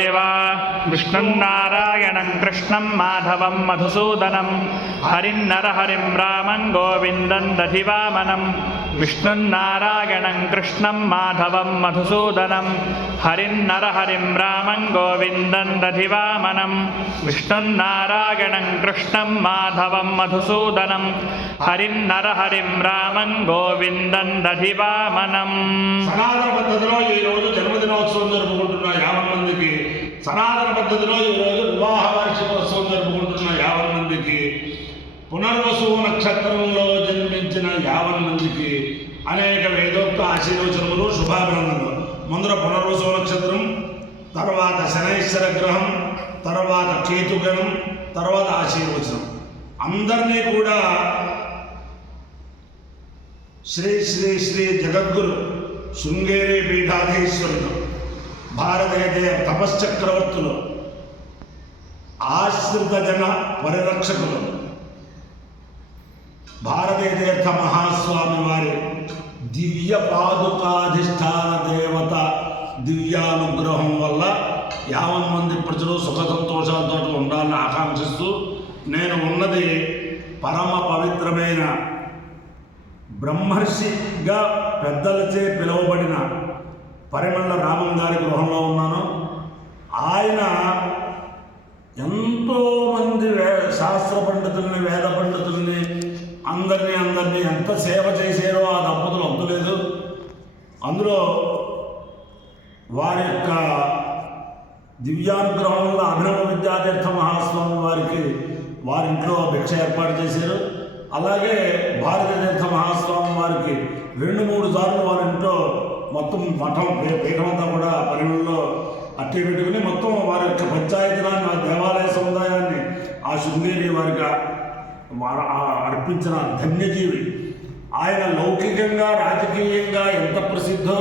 देवा विष्णुन्नारायणं कृष्णं माधवं मधुसूदनं हरिन्नरहरिं रामं गोविन्दं दधिवामनं विष्णुन्नारायणं कृष्णं माधवं मधुसूदनं हरिन्नरहरिं रामं गोविन्दं दधिवामनं विष्णुन्नारायणं कृष्णं माधवं मधुसूदनं हरिन्नरहरिं रामं गोविन्दं दधिवामनं। సనాతన పద్ధతిలో ఈ రోజు జన్మదినోత్సవం జరుపుకుంటున్న 50 మందికి, సనాతన పద్ధతిలో ఈ రోజు వివాహ వార్షికోత్సవం జరుపుకుంటున్న 50 మందికి, పునర్వసు నక్షత్రంలో జన్మించిన 50 మందికి అనేక వేదోక్త ఆశీర్వచనములు, శుభాభినందనలు. ముందర పునర్వసు నక్షత్రం, తర్వాత శనైశ్వర గ్రహం, తర్వాత కేతుగణం, తర్వాత ఆశీర్వచనం. అందరినీ కూడా శ్రీ శ్రీ శ్రీ జగద్గురు శృంగేరి పీఠాధీశ్వరులు, భారతీయ తపశ్చక్రవర్తులు, ఆశ్రిత జన పరిరక్షకులు, భారతీయ తీర్థ మహాస్వామి వారి దివ్య పాదుకాధిష్టాన దేవత దివ్యానుగ్రహం వల్ల 50 మంది ప్రజలు సుఖ సంతోషాలతో ఉండాలని ఆకాంక్షిస్తూ, నేను ఉన్నది పరమ పవిత్రమైన బ్రహ్మర్షిగా పెద్దలచే పిలువబడిన పరిమళ రామం గారి గృహంలో ఉన్నాను. ఆయన ఎంతోమంది శాస్త్ర పండితుల్ని, వేద పండితుల్ని, అందరినీ ఎంత సేవ చేశారో ఆ దంపతులు అంతులేదు. అందులో వారి యొక్క దివ్యానుగ్రహం వల్ల అభినవ విద్యాతీర్థ మహాస్వామి వారికి వారింట్లో భిక్ష ఏర్పాటు చేశారు. అలాగే భారతీయ తీర్థ మహాస్వామి వారికి 2-3 సార్లు వారింట్లో మొత్తం మఠం పీఠమంతా కూడా పరిమళలో అట్టి పెట్టుకుని మొత్తం వారి యొక్క పంచాయతీరాన్ని, ఆ దేవాలయ సముదాయాన్ని ఆ శృంగేరి వారికి అర్పించిన ధన్యజీవి. ఆయన లౌకికంగా రాజకీయంగా ఎంత ప్రసిద్ధో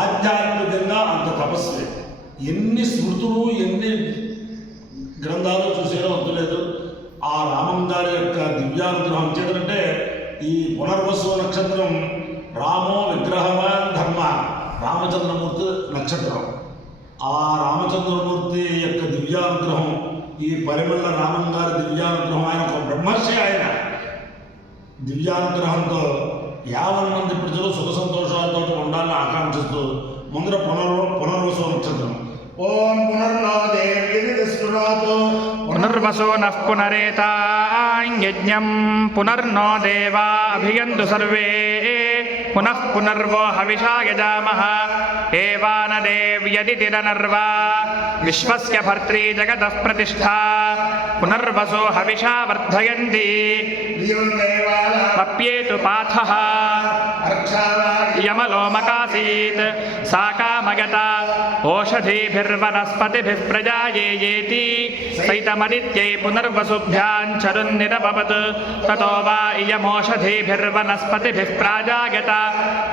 ఆధ్యాత్మికంగా అంత తపస్వి. ఎన్ని స్మృతులు, ఎన్ని గ్రంథాలు చూసారో అంతులేదు. ఆ రామం గారి యొక్క దివ్యానుగ్రహం చేతంటే ఈ పునర్వసు నక్షత్రం రామో విగ్రహవాన్ ధర్మ, రామచంద్రమూర్తి నక్షత్రం. ఆ రామచంద్రమూర్తి యొక్క దివ్యానుగ్రహం, ఈ పరిమళ రామం గారి దివ్యానుగ్రహం, ఆయన ఒక బ్రహ్మర్షి. ఆయన దివ్యానుగ్రహంతో 50 మంది ప్రజలు సుఖ సంతోషాలతో ఉండాలని ఆకాంక్షిస్తూ ముందర పునర్వసు నక్షత్రం. ఓం పునర్నో దేవి విష్ణునాథో పునర్వసోనః పునరేతాన్యజ్ఞం పునర్నో దేవా అభియంతు సర్వే పునః పునర్వో హవిషా యజామః ఏవానదేవ్యదితిరనర్వా విశ్వస్య భర్త్రీ జగతః ప్రతిష్ఠా పునర్వసో హవిషా వర్ధయంతి అప్యేతు పాథః యమలోమకాసీత్ సా కామగత ఓషధీభిర్వనస్పతిభిః ప్రజాయేయేతి సైతమదిత్యై పునర్వసుభ్యాం చరున్నిరభవత్ తతో వా ఇయమోషధీభిర్వనస్పతిభిః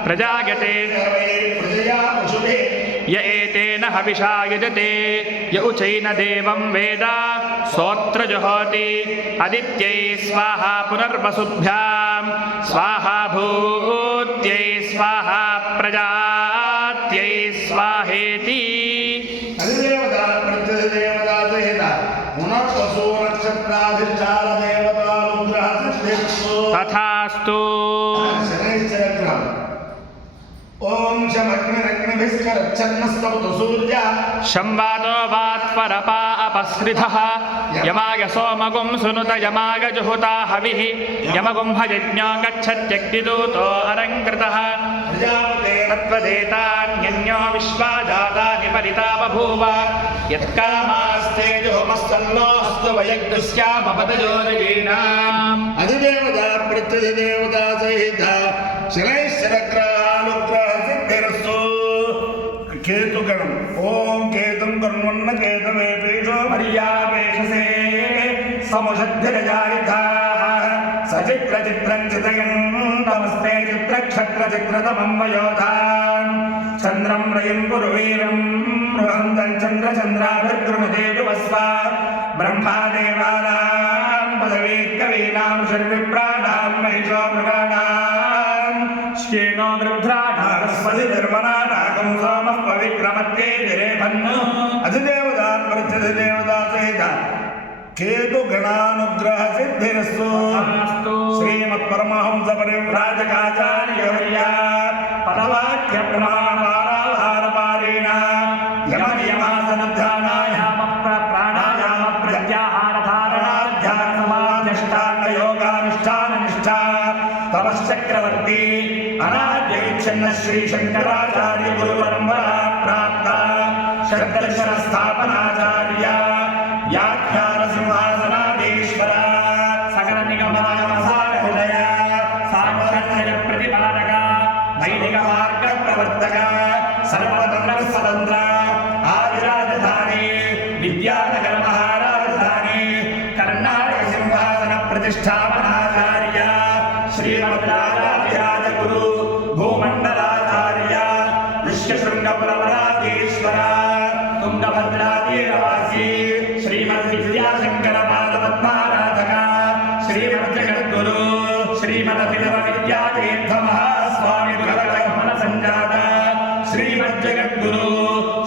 ప్రజాగతే య ఏతేన హవిషా యుజతే య ఉచైన దేవం వేద సోత్ర జుహోతి అదిత్యై స్వాహా పునర్వసుభ్యాం స్వాహా భూత్యై స్వాహా ప్రజాత్యై స్వాహేతి. తథాస్తు. ఓం శమగ్నిరగ్నిభిస్కరచ్చన్నస్తవతు సూర్య సంవాదో వాత్పరపా అపస్రిధః యమాయ సోమగుం సునుత యమాయ జుహుతా హవిః యమగుం హయజ్ఞో గచ్చత్యగ్నిదూతో అలంకృతః తత్వదేతాన్యన్యో విశ్వాజాతాని పరితా బభూవ యత్కామాస్తే జుహుమస్తన్నో అస్తు వయగ్స్యామపదయోరయీణాం. అధిదేవత ప్రత్యధిదేవతా సహిత శనైశ్చరగ్రహానుగ్రహ సిద్ధిరస్తు. కేతుగణం. ఓం కేతుం కర్మన్న కేతమే పీఠో మర్యాపేక్షసే సముషద్ధిరజాయుధాః సచిత్ర చిత్రం చితయం నమస్తే చిత్రక్షత్ర చిత్రతమం వయోధాన్ చంద్రం రయం గురువీరం బృహంతం చంద్రచంద్రాభిర్గృహదేవ బ్రహ్మాదేవానాం పదవీ కవీనాం శర్విప్రాణాం మహిషో మృగాణాం श्येनो वृद्ध्राणारस्वति निर्मनानागं सोमः पविक्रमत्ते विरेभन्नु अधिदेवता प्रत्यधिदेवता सहित केतु गणानुग्रह सिद्धिरस्तु श्रीमत्परमहंस परिव्राजकाचार्यवर्य पदवाक्य प्रमाणपाराहारपारेण यमनियमासनध्यानायाम प्राणायाम प्रत्याहारधारणाध्यात्मयोगानुष्ठाननिष्ठा तपश्चक्रवर्ती अनाद्यविच्छिन्न श्रीशङ्कराचार्य गुरुपरम्परा प्राप्ता षड्दर्शन स्थापनाचार्य व्याख्यान सिंहासनाधीश्वर सकल निगमागमसारहृदय साक्षात् प्रतिपादक वैदिक मार्ग प्रवर्तक सर्वतंत्र स्वतंत्र आदिराजधानी विद्यानगर महाराजधानी कर्नाटक सिंहासन प्रतिष्ठापनाचार्य श्रीमद्राजाधिराज गुरु भूमंडलाचार्य ऋष्यशृंगपुरवराधीश्वर तुंगभद्रातीरवासी श्रीमद्विद्याशंकर पादपद्माराधक श्रीमज्जगद्गुरु श्रीमदभिनवविद्यातीर्थ महास्वामी दुर्गमन संजात श्रीमज्जगद्गुरु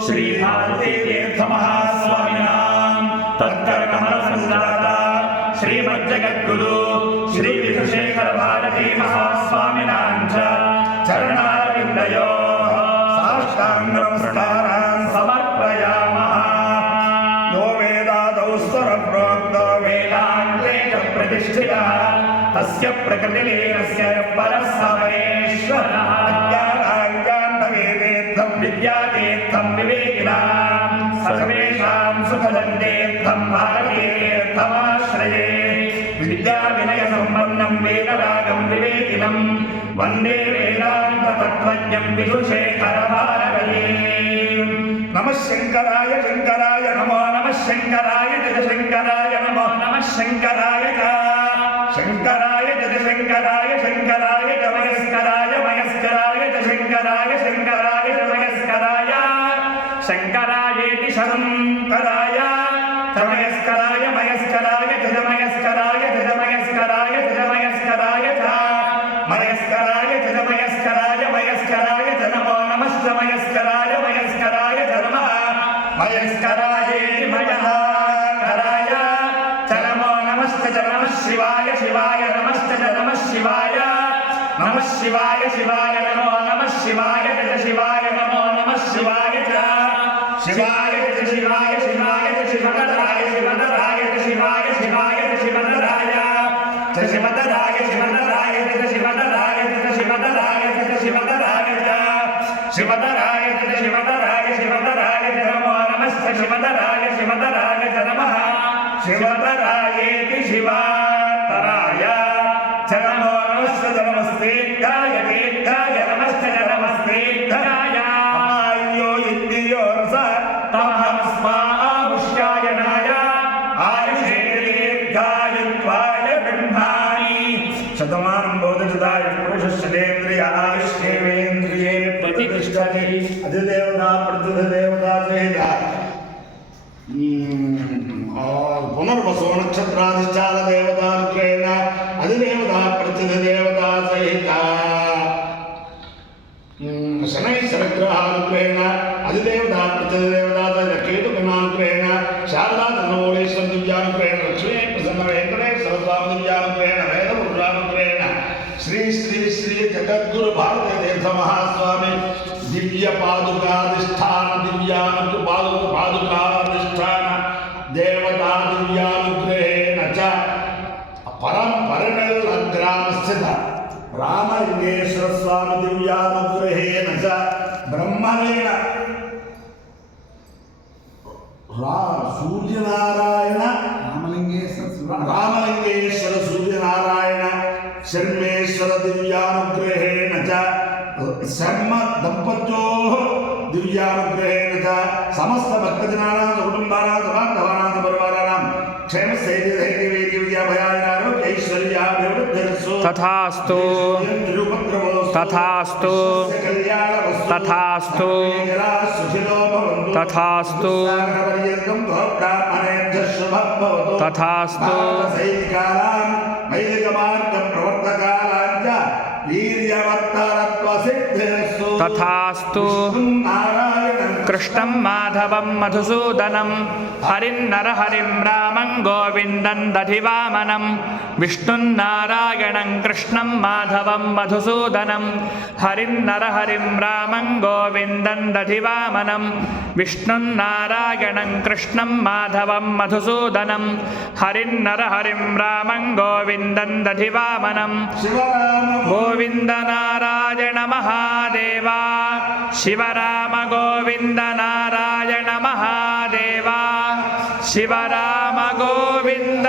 श्री भारती तीर्थ महास्वामिनां तत्कर्मण संजात श्रीमज्जगद्गुरु श्री विधुशेखर भारती महास्वामिनां च चरणारविन्दयोः साष्टांग नमस्कारान् समर्पयामः। यो वेदादौ स्वरप्रोक्तो वेदान्ते च प्रतिष्ठितः तस्य प्रकृतिलीनस्य परः सर्वेश्वरः ज्ञानाज्ञानवेदेत्थं विद्यातीर्थं विवेकिनां सर्वेषां सुखदन्तेर्थं भारतीर्थमाश्रये विद्याविनयसम्पन्नं वेदरागं विवेकिनं वन्दे वेदान्ततत्त्वज्ञं विधुशेखरभारते। नमः शङ्कराय शङ्कराय नमो नमः शङ्कराय जगशङ्कराय नमो नमः शङ्कराय च शङ्कराय जगशङ्कराय शङ्कराय च मयस्कराय मयस्कराय च शङ्कराय शङ्कराय च मयस्कराय शङ्करायेति शङ्कराय च मयस्कराय मयस्कराय च मयस्कराय च मयस्कराय च मयस्कराय च मयस्कराय च मयस्कराय मयस्कराय च नमो नमश्च मयस्कराय मयस्कराय च नमः मयस्करायेति मयः कराय च नमो नमश्च च नमः शिवाय शिवाय नमश्च च नमः शिवाय नमः शिवाय शिवाय नमो नमः शिवाय च शिवाय नमो नमः शिवाय च शिवाय च शिवाय शिवाय च शिवतराय शिवतराय च शिवाय शिवाय च शिवतराय च शिवतराय शिवतराय च शिवतराय च शिवतराय च शिवतराय च शिवतराय च शिवतराय शिवतराय च नमो नमश्च शिवतराय शिवतराय च नमः शिवतरायेति शिवतराय च नमो नमश्च नमस्तेभ्याय तेभ्याय नमश्च नमस्तेभ्याय अपायो इन्द्रियो रस तमहस्मामुष्यायणाय आयुषेर्दीर्घायुत्वाय ब्रह्माणि शतमानं बोधसुधाय पुरुषश्चेन्द्रिय आयुष्येवेन्द्रिये प्रतिष्ठति अधिदेवता प्रतिदेवता सहित पुनर्वसो नक्षत्राधिष्ठान देवतानुग्रहेण अधिदेवता प्रतिदेवता सहित शनैश्वरग्रहानुग्रहेण अधिदेवता प्रतिदेवता सहित केतुगणानुग्रहेण शारदा चन्द्रमौळेश्वर दिव्यानुग्रहेण लक्ष्मी प्रसन्न वेङ्कटेश्वर स्वामी दिव्यानुग्रहेण वेदपुरुषानुग्रहेण श्री श्री श्री जगद्गुरु भारती तीर्थ महास्वामी दिव्य पादुकाधिष्ठान पादुकाधिष्ठान देवता दिव्यानुग्रहेण च परम परिणल स्थित रामलिंगेश्वर स्वामी दिव्यानुग्रहेण च ब्रह्मणेन सूर्यनारायण रामलिंगेश्वर सूर्यनारायण शर्मेश्वर दिव्यानुग्रहेण च शर्म दंपत्योः दिव्यानुग्रहेण च समस्त भक्तजनानां कुटुम्बानां समान्तवानां परिवाराणां तथास्तु तथास्तु तथास्तु तथास्तु तथास्तु वैदिक मार्ग प्रवर्तकालांच वीर्य తథాస్తు. కృష్ణం మాధవం మధుసూదనం హరిన్నరహరిం రామం గోవిందం దధివామనం విష్ణున్నారాయణం కృష్ణం మాధవం మధుసూదనం హరిన్నరహరిం రామం గోవిందం దధివామనం విష్ణున్నారాయణం కృష్ణం మాధవం మధుసూదనం హరిన్నరహరిం రామం గోవిందం దధివామనం గోవింద నారాయణ మహాదేవా శివరామ గోవింద నారాయణ మహాదేవా శివరామ గోవింద